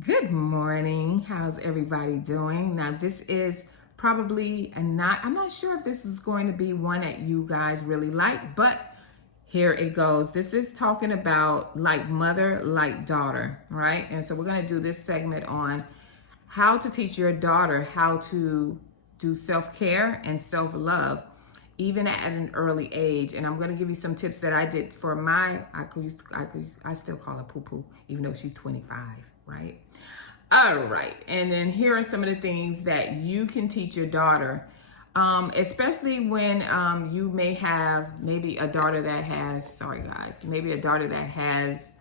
Good morning. How's everybody doing? Now, this is probably I'm not sure if this is going to be one that you guys really like, but here it goes. This is talking about like mother, like daughter, right? And so we're going to do this segment on how to teach your daughter how to do self-care and self-love even at an early age. And I'm going to give you some tips that I did for I still call her poo poo even though she's 25, right? All right, and then here are some of the things that you can teach your daughter, especially when you may have maybe a daughter that has, maybe a daughter that has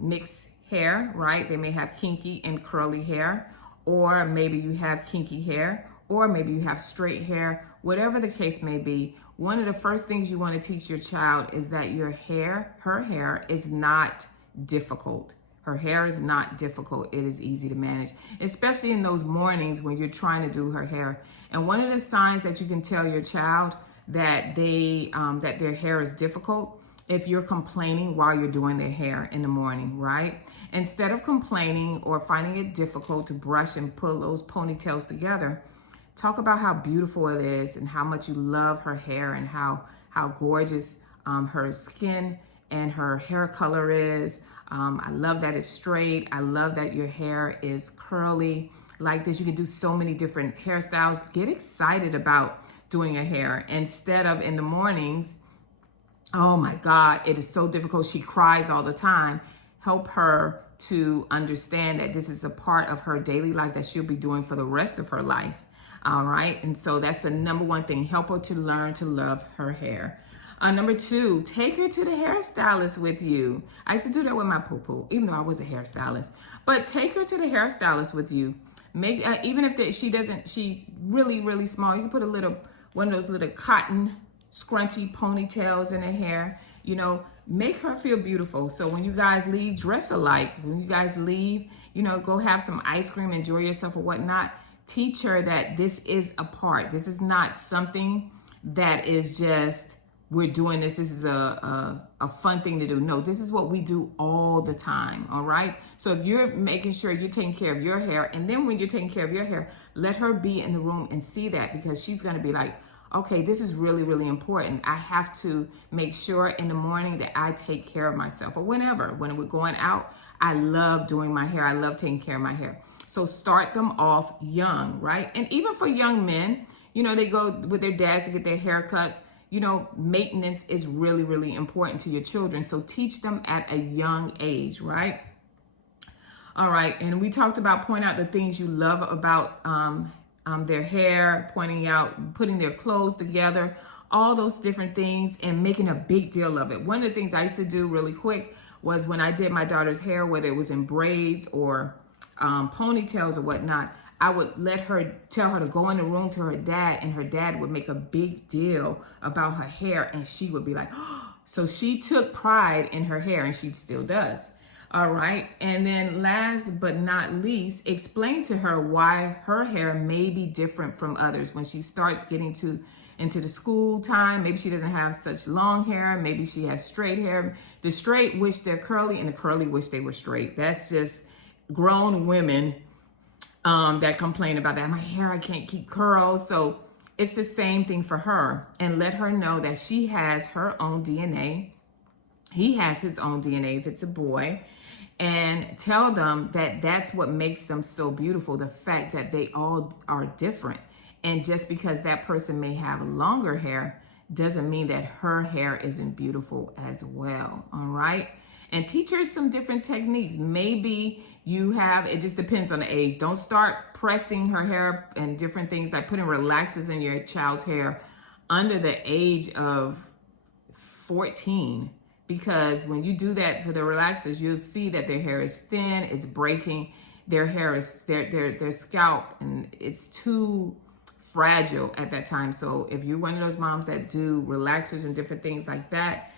mixed hair, right? They may have kinky and curly hair, or maybe you have kinky hair, or maybe you have straight hair. Whatever the case may be, one of the first things you want to teach your child is that her hair is not difficult. Her hair is not difficult. It is easy to manage, especially in those mornings when you're trying to do her hair. And one of the signs that you can tell your child that that their hair is difficult, if you're complaining while you're doing their hair in the morning, right? Instead of complaining or finding it difficult to brush and pull those ponytails together, talk about how beautiful it is and how much you love her hair and how gorgeous her skin and her hair color is. I love that it's straight. I love that your hair is curly like this. You can do so many different hairstyles. Get excited about doing your hair instead of in the mornings. Oh my God, it is so difficult. She cries all the time. Help her to understand that this is a part of her daily life that she'll be doing for the rest of her life. All right. And so that's the number one thing. Help her to learn to love her hair. Number two, take her to the hairstylist with you. I used to do that with my poo-poo, even though I was a hairstylist. But take her to the hairstylist with you. Make even if she's really, really small, you can put one of those little cotton scrunchy ponytails in her hair. Make her feel beautiful. So when you guys leave, dress alike. When you guys leave, go have some ice cream, enjoy yourself or whatnot. Teach her that this is a part. This is not something that is just, we're doing this. This is a fun thing to do. No, this is what we do all the time. All right. So if you're making sure you're taking care of your hair, and then when you're taking care of your hair, let her be in the room and see that, because she's going to be like, okay, this is really, really important. I have to make sure in the morning that I take care of myself, or when we're going out. I love doing my hair. I love taking care of my hair. So start them off young, right? And even for young men, they go with their dads to get their haircuts. Maintenance is really, really important to your children. So teach them at a young age, right? All right. And we talked about point out the things you love about their hair, putting their clothes together, all those different things, and making a big deal of it. One of the things I used to do really quick was when I did my daughter's hair, whether it was in braids or ponytails or whatnot, I would tell her to go in the room to her dad, and her dad would make a big deal about her hair, and she would be like, oh. So she took pride in her hair, and she still does. All right. And then last but not least, explain to her why her hair may be different from others. When she starts getting into the school time, maybe she doesn't have such long hair. Maybe she has straight hair. The straight wish they're curly, and the curly wish they were straight. That's just grown women that complain about that. My hair, I can't keep curls. So it's the same thing for her. And let her know that she has her own DNA. He has his own DNA if it's a boy. And tell them that that's what makes them so beautiful, the fact that they all are different. And just because that person may have longer hair doesn't mean that her hair isn't beautiful as well. All right. And teach her some different techniques. Maybe it just depends on the age. Don't start pressing her hair and different things like putting relaxers in your child's hair under the age of 14. Because when you do that for the relaxers, you'll see that their hair is thin, it's breaking. Their hair is, their scalp, and it's too fragile at that time. So if you're one of those moms that do relaxers and different things like that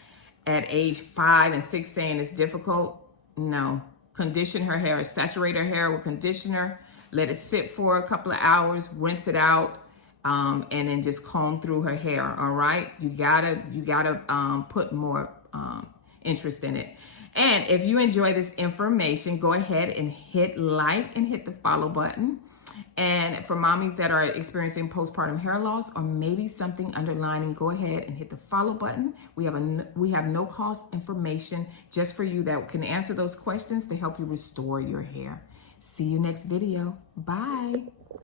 at age 5 and 6 saying it's difficult, no. Condition her hair, saturate her hair with conditioner, let it sit for a couple of hours, rinse it out, and then just comb through her hair. All right. You gotta put more interest in it. And if you enjoy this information, go ahead and hit like and hit the follow button. And for mommies that are experiencing postpartum hair loss or maybe something underlining, go ahead and hit the follow button. We have no cost information just for you that can answer those questions to help you restore your hair. See you next video. Bye.